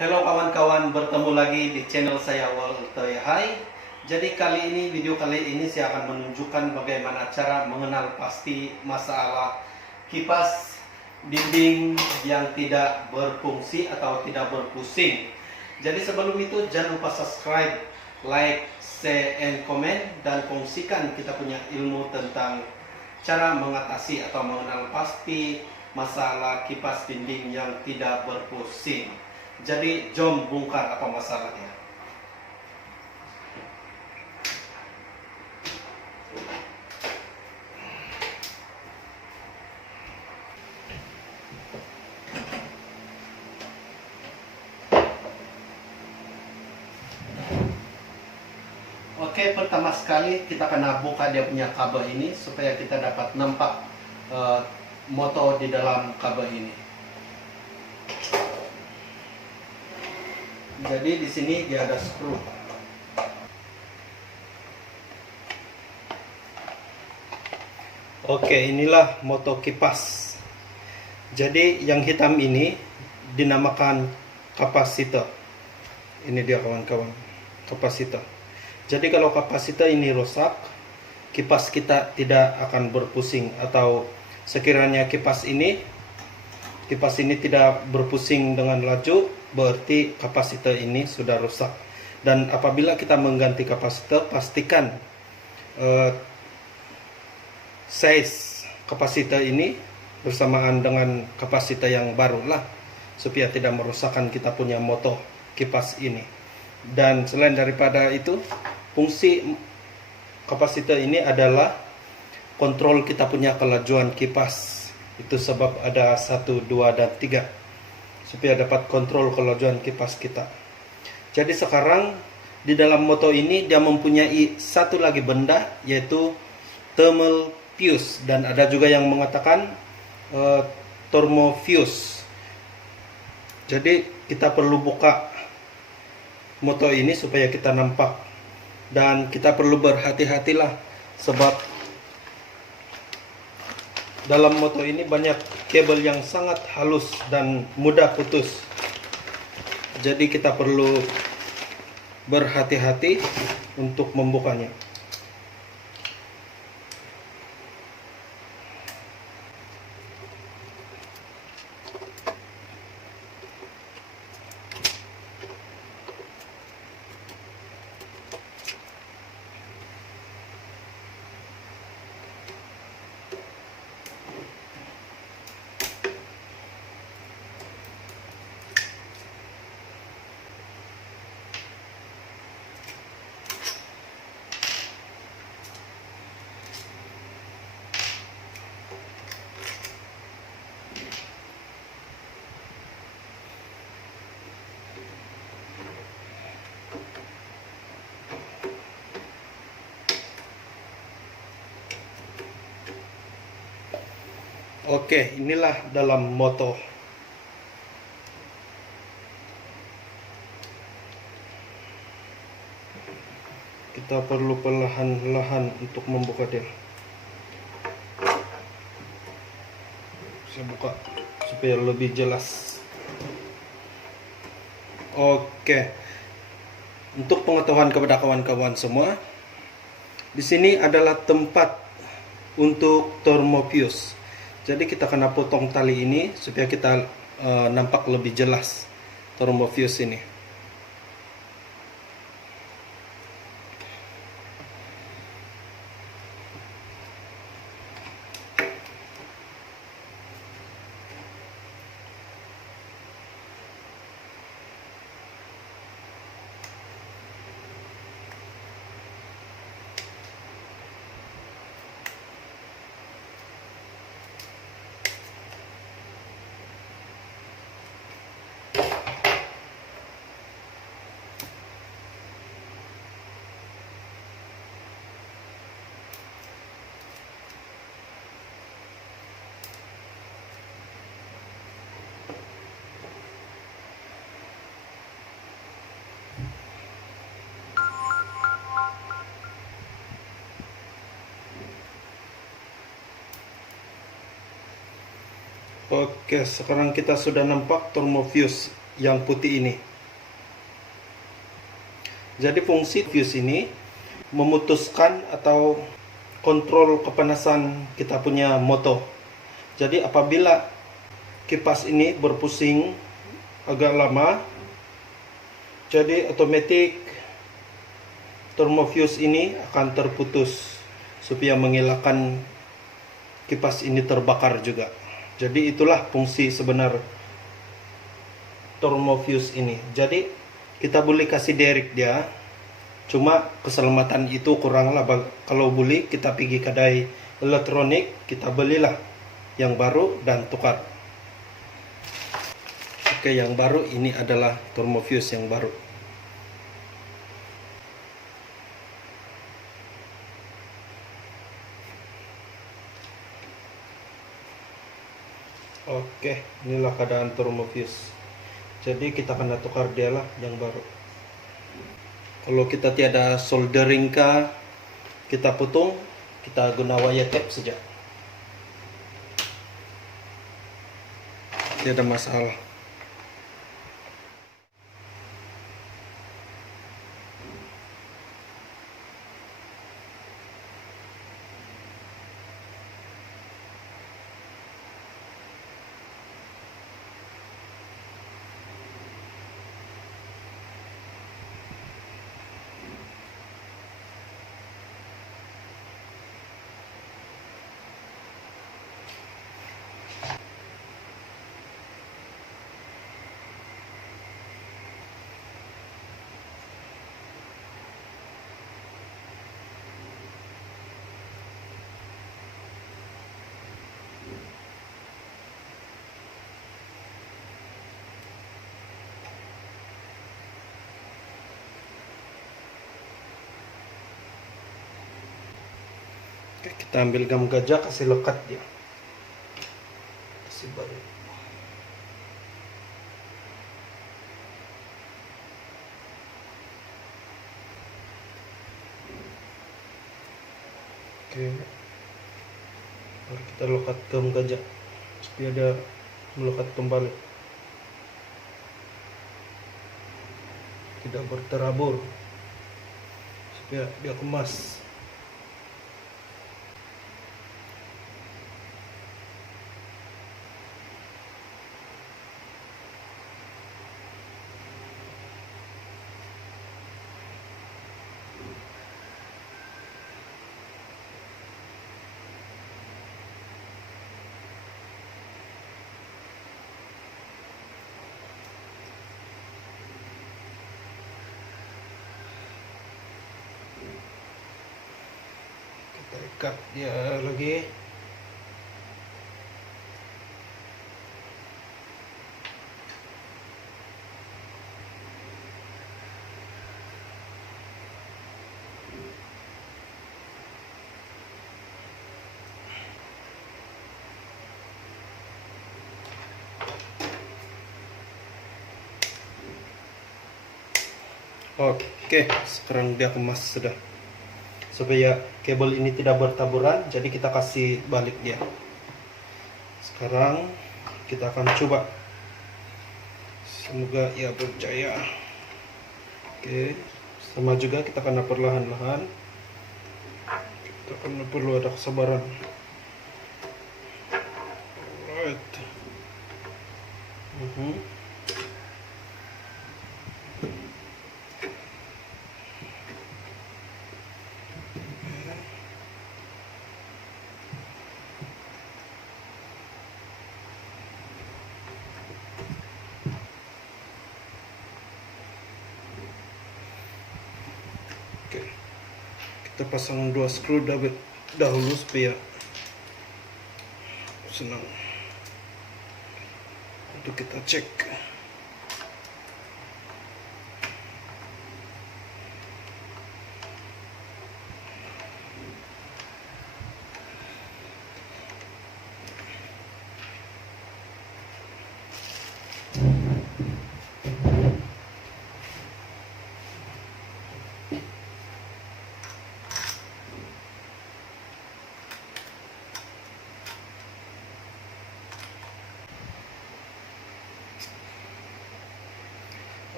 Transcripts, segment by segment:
Halo kawan-kawan, bertemu lagi di channel saya Walter Hai. Jadi video kali ini saya akan menunjukkan bagaimana cara mengenal pasti masalah kipas dinding yang tidak berfungsi atau tidak berpusing. Jadi sebelum itu jangan lupa subscribe, like, share, and comment, dan kongsikan kita punya ilmu tentang cara mengatasi atau mengenal pasti masalah kipas dinding yang tidak berfungsi. Jadi jom bongkar apa masalahnya. Oke, pertama sekali kita kena buka dia punya kabel ini supaya kita dapat nampak motor di dalam kabel ini. Jadi di sini dia ada skru. Oke, inilah motor kipas. Jadi yang hitam ini dinamakan kapasitor. Ini dia kawan-kawan, kapasitor. Jadi kalau kapasitor ini rusak, kipas kita tidak akan berpusing, atau sekiranya kipas ini tidak berpusing dengan laju, berarti kapasitor ini sudah rusak. Dan apabila kita mengganti kapasitor, pastikan size kapasitor ini bersamaan dengan kapasitor yang baru lah, supaya tidak merusakkan kita punya motor kipas ini. Dan selain daripada itu, fungsi kapasitor ini adalah kontrol kita punya kelajuan kipas. Itu sebab ada 1, 2, dan 3, supaya dapat kontrol kelajuan kipas kita. Jadi sekarang di dalam motor ini dia mempunyai satu lagi benda, yaitu thermal fuse, dan ada juga yang mengatakan thermofuse. Jadi kita perlu buka motor ini supaya kita nampak, dan kita perlu berhati-hatilah sebab dalam motor ini banyak kabel yang sangat halus dan mudah putus. Jadi kita perlu berhati-hati untuk membukanya. Oke, inilah dalam motor. Kita perlu perlahan-lahan untuk membuka dia. Saya buka supaya lebih jelas. Oke. Untuk pengetahuan kepada kawan-kawan semua, di sini adalah tempat untuk thermofuse. Jadi kita kena potong tali ini supaya kita nampak lebih jelas thermofuse ini. Oke, sekarang kita sudah nampak thermofuse yang putih ini. Jadi fungsi fuse ini memutuskan atau kontrol kepanasan kita punya motor. Jadi apabila kipas ini berpusing agak lama, jadi otomatis thermofuse ini akan terputus supaya mengelakkan kipas ini terbakar juga. Jadi itulah fungsi sebenar thermofuse ini. Jadi kita boleh kasih derek dia, cuma keselamatan itu kurang lah. Kalau boleh kita pergi kedai elektronik, kita belilah yang baru dan tukar. Oke, yang baru ini adalah thermofuse yang baru. Oke, inilah keadaan thermofuse. Jadi kita akan tukar dia lah yang baru. Kalau kita tiada soldering kah, kita potong, kita guna wire tape saja. Tiada masalah. Oke, kita ambil gam gajah, kasih lekat dia. Kasih baru. Oke. Baru kita lekat gam gajah supaya dia melekat kembali. Tidak berterabur. Supaya dia kemas. Kita ikat dia lagi. Oke, sekarang dia kemas sudah. Supaya kabel ini tidak bertaburan, jadi kita kasih balik dia. Sekarang kita akan coba. Semoga ia berjaya. Oke, sama juga kita akan perlahan-lahan. Kita akan perlu ada kesabaran. Alright. Oke, kita pasang 2 screw dahulu supaya senang untuk kita cek.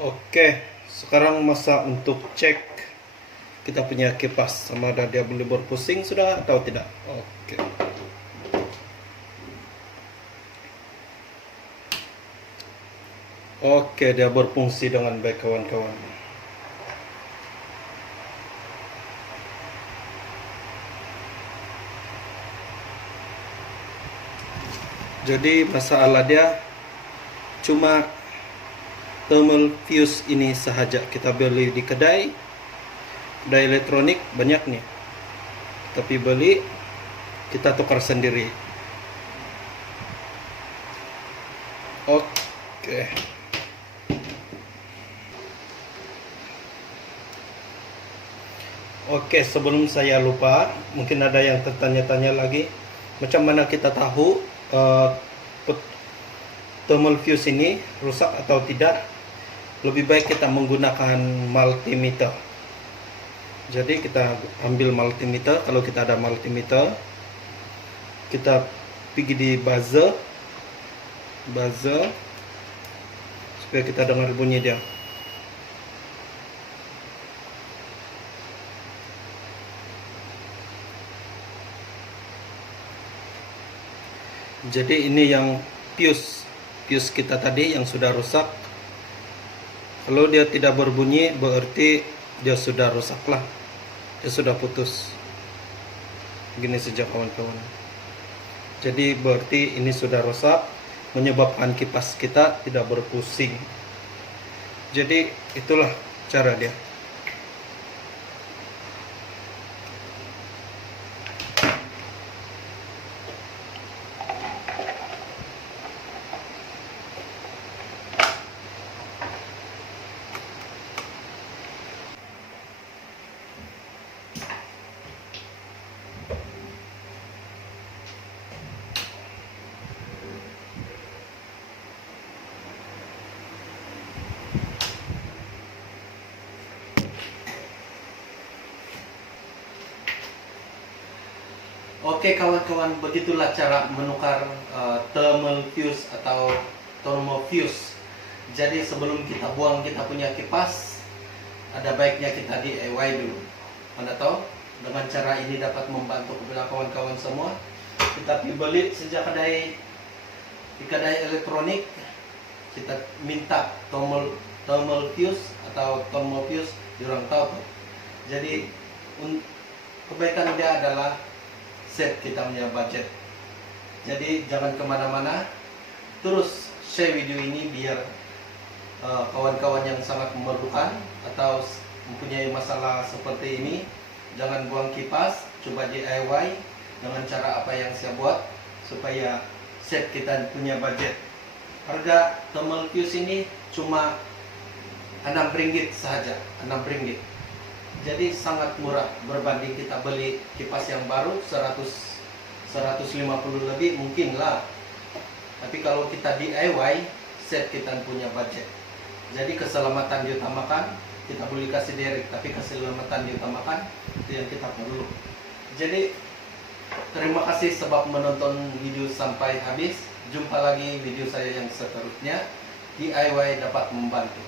Oke, Sekarang masa untuk cek kita punya kipas sama ada dia boleh berpusing sudah atau tidak. Oke. Oke, dia berfungsi dengan baik kawan-kawan. Jadi masalah dia cuma thermal fuse ini sahaja. Kita beli di kedai elektronik banyak nih, tapi beli kita tukar sendiri. Oke. Oke, sebelum saya lupa, mungkin ada yang tertanya-tanya lagi, macam mana kita tahu thermal fuse ini rusak atau tidak. Lebih baik kita menggunakan multimeter. Jadi kita ambil multimeter, kalau kita ada multimeter, kita pergi di buzzer supaya kita dengar bunyi dia. Jadi ini yang fuse kita tadi yang sudah rusak. Kalau dia tidak berbunyi berarti dia sudah rusak lah, dia sudah putus. Gini saja kawan-kawan. Jadi berarti ini sudah rusak, menyebabkan kipas kita tidak berpusing. Jadi itulah cara dia. Oke kawan-kawan, begitulah cara menukar thermal fuse atau thermofuse. Jadi sebelum kita buang kita punya kipas, ada baiknya kita DIY dulu. Anda tahu, dengan cara ini dapat membantu kepada kawan-kawan semua. Kita beli sejak di kedai elektronik, kita minta thermal fuse atau thermofuse, diorang tahu. Jadi kebaikan dia adalah set kita punya budget. Jadi jangan kemana-mana, terus share video ini biar kawan-kawan yang sangat memerlukan atau mempunyai masalah seperti ini, jangan buang kipas, coba DIY dengan cara apa yang saya buat supaya set kita punya budget. Harga thermal fuse ini cuma 6 ringgit saja, 6 ringgit. Jadi sangat murah berbanding kita beli kipas yang baru 150 lebih mungkin lah. Tapi kalau kita DIY, set kita punya budget. Jadi keselamatan diutamakan, kita boleh kasih direct, tapi keselamatan diutamakan, itu yang kita perlu. Jadi terima kasih sebab menonton video sampai habis. Jumpa lagi video saya yang seterusnya. DIY dapat membantu.